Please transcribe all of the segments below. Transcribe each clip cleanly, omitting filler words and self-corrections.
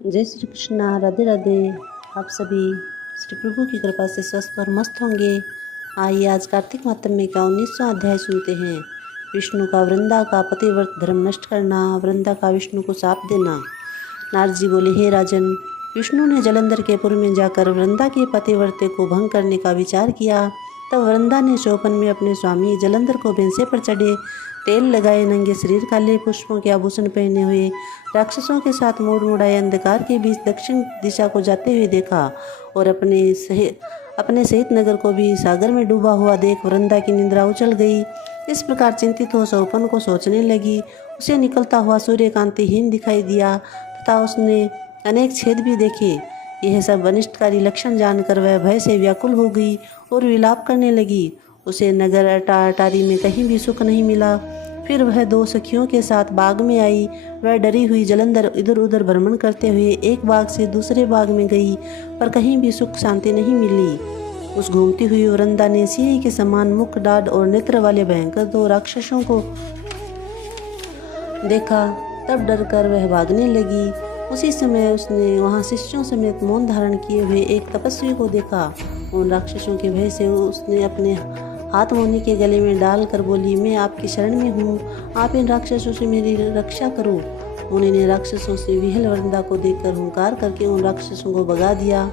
जय श्री कृष्णा। राधे राधे। आप सभी श्री प्रभु की कृपा से स्वस्थ और मस्त होंगे। आइए आज कार्तिक मातम्य का 19वां अध्याय सुनते हैं। विष्णु का वृंदा का पतिव्रत धर्म नष्ट करना, वृंदा का विष्णु को शाप देना। नारद जी बोले, हे राजन, विष्णु ने जलंधर के पुर में जाकर वृंदा के पतिव्रते को भंग करने का विचार किया। तब वृंदा ने चौपन में अपने स्वामी जलंधर को भैंसे पर चढ़े, तेल लगाए, नंगे शरीर, काले पुष्पों के आभूषण पहने हुए राक्षसों के साथ मोड़ मुड़ाए अंधकार के बीच दक्षिण दिशा को जाते हुए देखा और अपने सहित नगर को भी सागर में डूबा हुआ देख वृंदा की निद्रा उछल गई। इस प्रकार चिंतित हो चौपन को सोचने लगी। उसे निकलता हुआ सूर्य कांतिहीन दिखाई दिया तथा उसने अनेक छेद भी देखे। यह सब अनिष्टकारी लक्षण जानकर वह भय से व्याकुल हो गई और विलाप करने लगी। उसे नगर अटारी में कहीं भी सुख नहीं मिला। फिर वह दो सखियों के साथ बाग में आई। वह डरी हुई जलंधर इधर उधर भ्रमण करते हुए एक बाग से दूसरे बाग में गई, पर कहीं भी सुख शांति नहीं मिली। उस घूमती हुई वृंदा ने सिंह के समान मुख, डाढ़ और नेत्र वाले भयंकर दो राक्षसों को देखा। तब डरकर वह भागने लगी। उसी समय उसने वहां शिष्यों समेत मौन धारण किए हुए एक तपस्वी को देखा। उन राक्षसों के भय से उसने अपने हाथ मुनि के गले में डालकर बोली, मैं आपकी शरण में हूँ, आप इन राक्षसों से मेरी रक्षा करो। मुनि ने राक्षसों से विहल वृंदा को देखकर हुंकार करके उन राक्षसों को भगा दिया।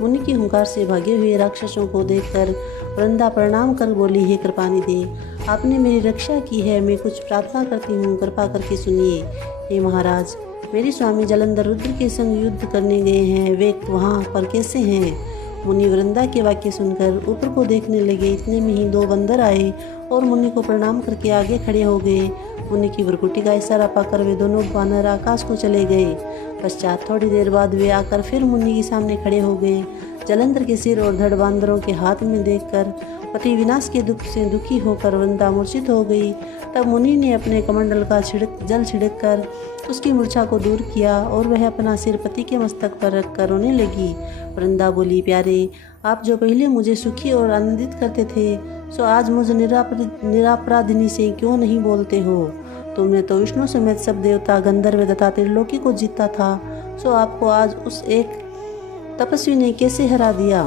मुनि की हुंकार से भागे हुए राक्षसों को देखकर वृंदा प्रणाम कर बोली, हे कृपानिधे, आपने मेरी रक्षा की है, मैं कुछ प्रार्थना करती हूँ, कृपा करके सुनिए। हे महाराज, मेरे स्वामी जलंधर रुद्र के संग युद्ध करने गए हैं, वे वहाँ पर कैसे हैं? मुनि वृंदा के वाक्य सुनकर ऊपर को देखने लगे। इतने में ही दो बंदर आए और मुनि को प्रणाम करके आगे खड़े हो गए। मुनि की भ्रुकुटी का इशारा पाकर वे दोनों बानर आकाश को चले गए। पश्चात थोड़ी देर बाद वे आकर फिर मुनि के सामने खड़े हो गए। जलंधर के सिर और धड़ बांदरों के हाथ में देखकर पति विनाश के दुख से दुखी होकर वृंदा मूर्छित हो गई। तब मुनि ने अपने कमंडल का जल छिड़क कर उसकी मूर्छा को दूर किया और वह अपना सिर पति के मस्तक पर रखकर रोने लगी। वृंदा बोली, प्यारे, आप जो पहले मुझे सुखी और आनंदित करते थे, सो आज मुझ निरापराधिनी से क्यों नहीं बोलते हो? तुमने तो विष्णु समेत सब देवता, गंधर्व तथा त्रिलोकी को जीता था, सो आपको आज उस एक तपस्वी ने कैसे हरा दिया,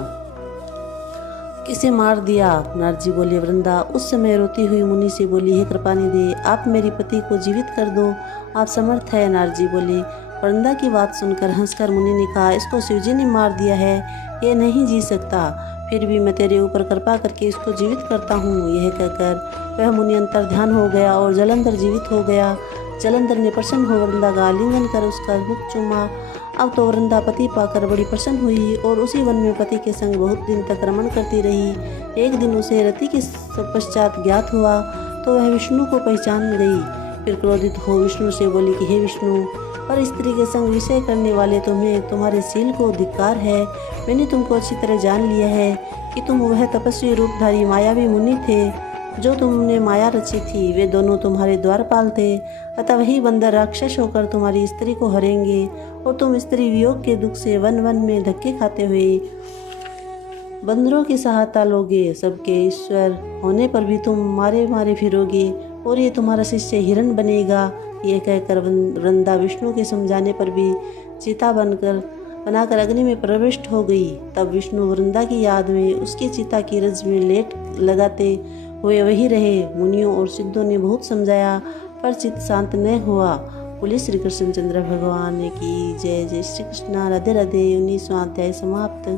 किसे मार दिया? नारद जी बोले, वृंदा उस समय रोती हुई मुनि से बोली, हे कृपानिधे, आप मेरे पति को जीवित कर दो, आप समर्थ है। नारद जी बोले। वृंदा की बात सुनकर हंसकर मुनि ने कहा, इसको शिवजी ने मार दिया है, ये नहीं जी सकता, फिर भी मैं तेरे ऊपर कृपा करके इसको जीवित करता हूँ। यह कहकर वह मुनि अंतर ध्यान हो गया और जलंधर जीवित हो गया। जलंधर ने प्रसन्न हो वृंदा का आलिंगन कर उसका मुख चूमा। अब तो वृंदा पति पाकर बड़ी प्रसन्न हुई और उसी वन में पति के संग बहुत दिन तक रमण करती रही। एक दिन उसे रति के पश्चात ज्ञात हुआ तो वह विष्णु को पहचान गई। फिर क्रोधित हो विष्णु से बोली कि हे विष्णु, पर स्त्री के संग विषय करने वाले तुम्हें, तुम्हारे शील को धिक्कार है। मैंने तुमको अच्छी तरह जान लिया है कि तुम वह तपस्वी रूपधारी मायावी मुनि थे जो तुमने माया रची थी। वे दोनों तुम्हारे द्वारपाल थे, अतः वही बंदर राक्षस होकर तुम्हारी स्त्री को हरेंगे और तुम स्त्री वियोग के दुख से वन वन में धक्के खाते हुए बंदरों की सहायता लोगे। सबके ईश्वर होने पर भी तुम मारे मारे फिरोगे और ये तुम्हारा शिष्य हिरण बनेगा। ये कहकर वृंदा विष्णु के समझाने पर भी चिता बनाकर अग्नि में प्रविष्ट हो गई। तब विष्णु वृंदा की याद में उसकी चिता की रज में लेट लगाते हुए वही रहे। मुनियों और सिद्धों ने बहुत समझाया पर चित्त शांत न हुआ। बोले श्री कृष्णचंद्र भगवान की जय। जय श्री कृष्ण। राधे राधे। 19वां अध्याय समाप्त।